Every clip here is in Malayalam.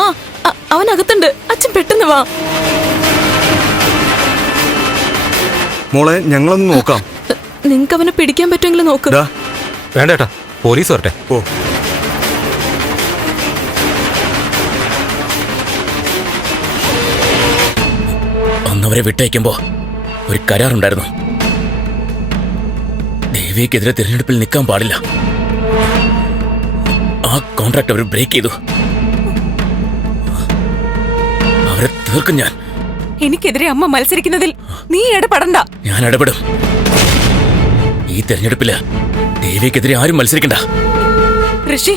ആ അവനകത്തുണ്ട്. അച്ഛൻ പെട്ടെന്ന് വാ. മോളെ ഞങ്ങളൊന്ന് നോക്കാം. നിങ്ങക്ക് അവനെ പിടിക്കാൻ പറ്റുമെങ്കിൽ നോക്ക്. വേണ്ട ഏട്ടാ, പോലീസ് വരട്ടെ. ഓ അന്നവരെ വിട്ടയക്കുമ്പോ ഒരു കരാറുണ്ടായിരുന്നു. ദേവിക്കെതിരെ തിരഞ്ഞെടുപ്പിൽ നിൽക്കാൻ പാടില്ല. ആ കോൺട്രാക്ട് അവർ ബ്രേക്ക് ചെയ്തു. അവരെ തീർക്കും ഞാൻ. എനിക്കെതിരെ അമ്മ മത്സരിക്കുന്നതിൽ നീ ഇടപെടണ്ട. ഞാൻ ഇടപെടും. ഈ തെരഞ്ഞെടുപ്പില് ദേവിക്കെതിരെ ആരും മത്സരിക്കണ്ട. ഋഷി,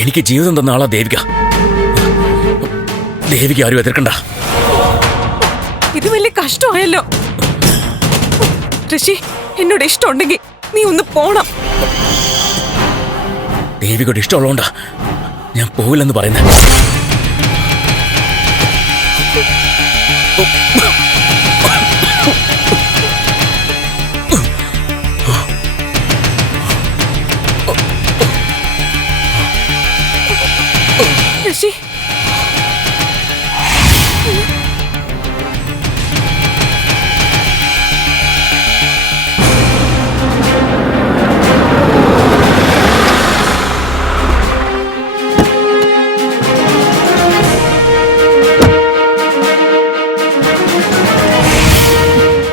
എനിക്ക് ജീവിതം തന്ന ആളാ ദേവിക. ദേവിക്ക് ആരും എതിർക്കണ്ട. ഇത് വലിയ കഷ്ടമായല്ലോ. ഋഷി, എന്നോട് ഇഷ്ടമുണ്ടെങ്കിൽ നീ ഒന്ന് പോണം. ദേവികോട് ഇഷ്ടമുള്ളതുകൊണ്ടാ ഞാൻ പോവില്ലെന്ന് പറയുന്നത്. ഋഷി,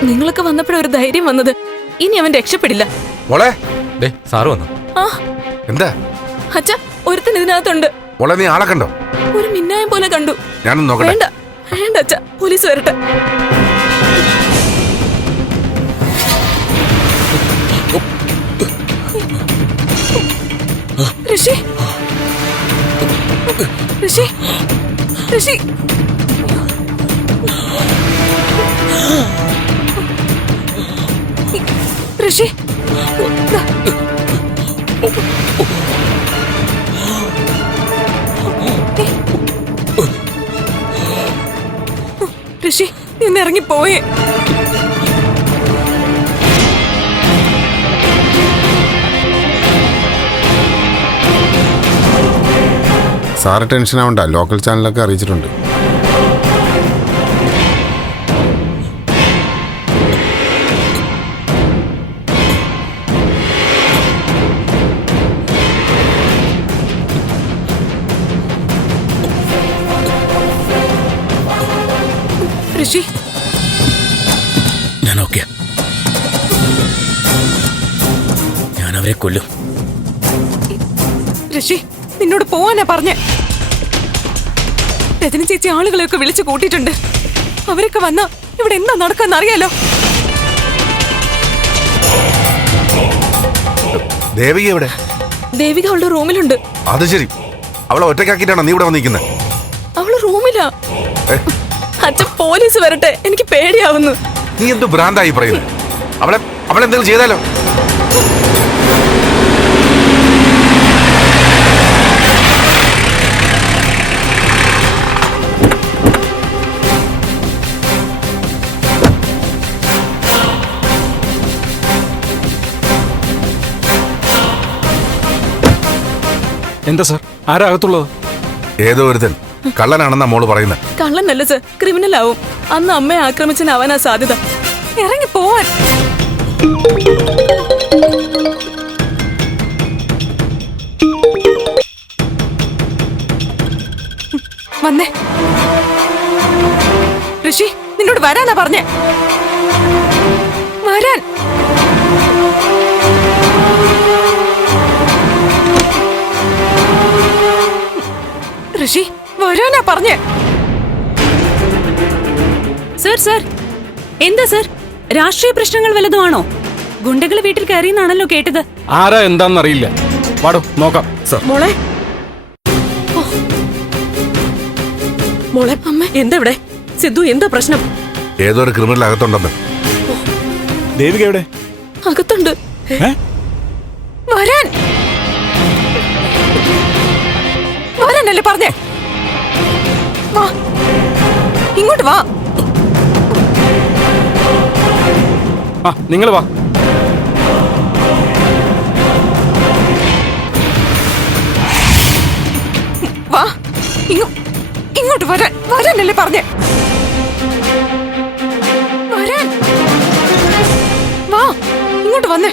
നിങ്ങളൊക്കെ വന്നപ്പോഴൊരു ധൈര്യം വന്നത്. ഇനി അവൻ രക്ഷപ്പെടില്ല. മോളെ ദേ സാറ് വന്നു. ആ എന്താ അച്ഛ, ഒരുത്തൻ ഇതിനകത്തുണ്ട്. മോളെ നീ ആളെ കണ്ടോ? ഒരു മിന്നായം പോലെ കണ്ടു. ഞാനൊന്ന് നോക്കട്ടെ. വേണ്ട വേണ്ട അച്ഛ, പോലീസ് വരട്ടെ. ഋഷി, ഋഷി, ഋഷി, ഋഷി, ദാ. ഋഷി, നീ ഒന്ന് ഇറങ്ങിപ്പോയേ. സാറ് ടെൻഷൻ ആവണ്ട, ലോക്കൽ ചാനലൊക്കെ അറിയിച്ചിട്ടുണ്ട്. ഋഷി, ഞാൻ ഓക്കെ. ഞാൻ അവരെ കൊല്ലും. ഋഷി, നിന്നോട് പോവാനാ പറഞ്ഞേ. രജനി ചേച്ചി ആളുകളെയൊക്കെ വിളിച്ചു കൂട്ടിയിട്ടുണ്ട്. അവരൊക്കെ വന്നാ ഇവിടെ എന്താ നടക്കാന്ന് അറിയാലോ. ദേവിക എവിടെ? ദേവിക അവളുടെ റൂമിലുണ്ട്. അത് ശരി, അവളെ ഒറ്റയ്ക്കാക്കിട്ടാണോ നീ ഇവിടെ വന്നിരിക്കുന്നത്? അവള് റൂമിലാ. അച്ഛൻ, പോലീസ് വരട്ടെ, എനിക്ക് പേടിയാവുന്നു. നീ എന്ത് ഭ്രാന്തായി പറയുന്നത്? അവളെന്തെങ്കിലും ചെയ്താലോ? എന്താ സാർ, ആരാ അകത്തുള്ളത്? ഏതോ ഒരുത്തൻ കള്ളനാണെന്നാ മോള് പറയുന്നത്. കള്ളനല്ല സർ, ക്രിമിനൽ ആവും. അന്ന് അമ്മയെ ആക്രമിച്ചതിന് അവനാ സാധ്യത. ഇറങ്ങി പോവാൻ. വന്നേ. ഋഷി, നിന്നോട് വരാനാ പറഞ്ഞേ. വരാൻ. ഋഷി, വരാനാ പറഞ്ഞേ. സർ സർ, എന്താ സർ, രാഷ്ട്രീയ പ്രശ്നങ്ങൾ വല്ലതുമാണോ? ഗുണ്ടകൾ വീട്ടിൽ കയറിയെന്നാണല്ലോ കേട്ടത്. ആരാ എന്താന്നറിയില്ല. വാടോ നോക്കാം. സാർ, മോളെ, മോളെ, അമ്മ എന്താ ഇവിടെ? സിദ്ധു, എന്താ പ്രശ്നം? ഏതോ ഒരു ക്രിമിനൽ അകത്തുണ്ടെന്ന്. ദേവിക എവിടെ? അകത്തുണ്ട്. വരാൻ. വരാനല്ലേ പറഞ്ഞേ. വാ, ഇങ്ങോട്ട് വാ. ആ, നിങ്ങൾ വാ. ഇങ്ങോട്ട് വരാനല്ലേ പറഞ്ഞേ? വരാൻ വാ, ഇങ്ങോട്ട് വന്നേ.